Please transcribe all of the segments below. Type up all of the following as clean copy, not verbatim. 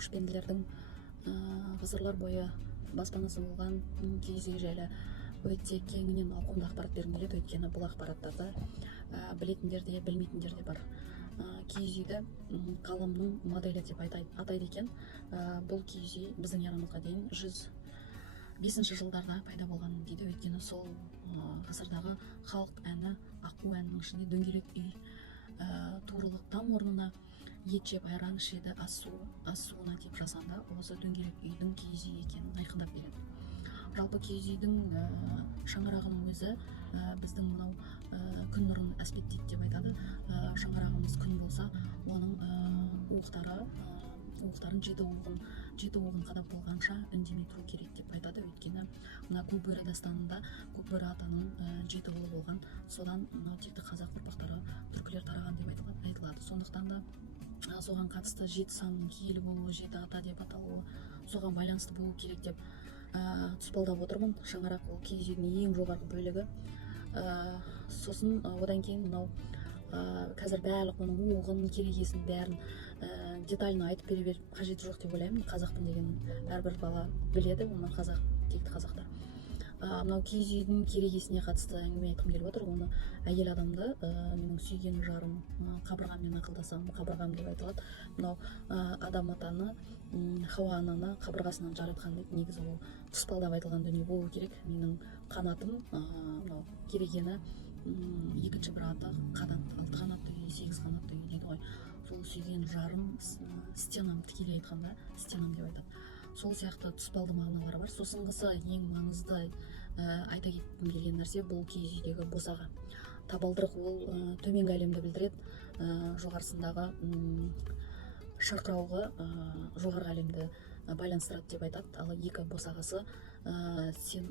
көшпенділердің ғасырлар бойы баспанасы болған киіз үй жайлы өте кеңінен ауқымды ақпарат бергім келеді. Өйткені бұл ақпараттарды білетіндер де білмейтіндер де бар. Киіз үйді ғаламның моделі деп атайды екен. Бұл киіз үй біздің ярамызға дейін 105 жылдарда пайда болған дейді. Өйткені сол ғасырдағы халық әні, аққу әнінің ішінде дөңгелек үй, туырлық там орнына ет жеп айран ішеді, ас суына деп жасанды. Осы дөңгелек үйдің киіз үй екенін айқындап береді. Жалпы киіз үйдің шаңырағының өзі біздің мынау күн нұрын әспеттейді деп айтады. Шаңырағымыз күн болса, оның уықтарын жеті оғын қадап болғанша үндемей тұру керек деп айтады. Өйткені мына Көкбөрі дастанында Көкбөрі атаның 7 ұлы болған, содан мынау текті қазақ ұрпақтары түркілер тараған деп айтылады. Сондықтан да соған қатысты 7 санның киелі болуы, 7 ата деп аталуы соған байланысты болу керек деп тұспалдап отырмын. Шаңырақ ол киіз үйдің ең жоғарғы бөлігі. Сосын одан кейін мынау қазір барлық оның оғын, керегесін бәрін детально айтып бере қажеті жоқ деп ойлаймын. Қазақпын деген әрбір бала біледі, оны текті қазақтар. Мынау киіз үйдің керегесіне қатысты әңгіме айтқым келіп отыр. Оны әйел адамды менің сүйген жарым қабырғаммен ақылдасам, қабырғам деп айтылады. Мынау адам атаны, Хауа ананы қабырғасынан жаратқан дейді. Негізі ол тұспалдап айтылған дүние болу керек. Менің қанатым, мынау керегені екінші бір аты қанат, 6 қанатты үй, 8 қанатты үй дейді ғой. Сол сүйген жарым, стенам, тікелей айтқанда стенам деп айтады. Сол сияқты тұспалды мағыналары бар. Сосынғысы ең маңызды айта кеткім келген нәрсе бұл киіз үйдегі босаға. Табалдырық ол төменгі әлемді білдіреді. Жоғарысындағы шырқырауғы жоғарғы әлемді байланыстырады деп айтады. Ал екі босағасы сен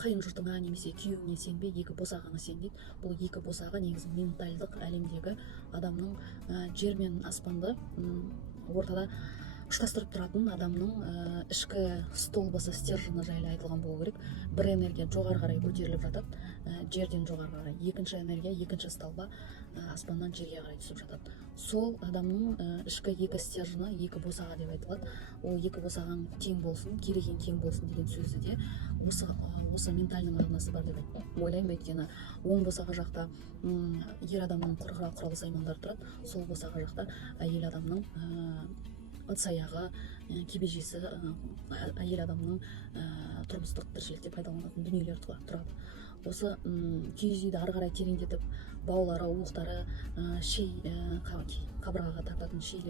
қайын жұртыңа немесе күйеуіңе сенбе, екі босағаңа сен дейді. Бұл екі босаға негізі ментальдық әлемдегі адамның жер мен аспанды ортада ұштастырып тұратын адамның ішкі столбасы, стержені жайлы айтылған болу керек. Бір энергия жоғары қарай көтеріліп жатады, жерден жоғары қарай. Екінші энергия, екінші столба аспаннан жерге қарай түсіп жатады. Сол адамның ішкі екі стержені, екі босаға деп айтылады. Ол екі босағаң тең болсын, керегең тең болсын деген сөзі де осы ментальный мағынасы бар деп ойлаймын. Өйткені оң босаға жақта ер адамның құралы саймандары тұрады. Сол босаға жақта әйел адамның ыдыс-аяғы, кебежесі, әйел адамның тұрмыстық тіршілікте пайдаланатын дүниелер тұрады. Осы киіз үйді ары қарай тереңдетіп, баулары, уықтары, қабырғаға тартатын шейлер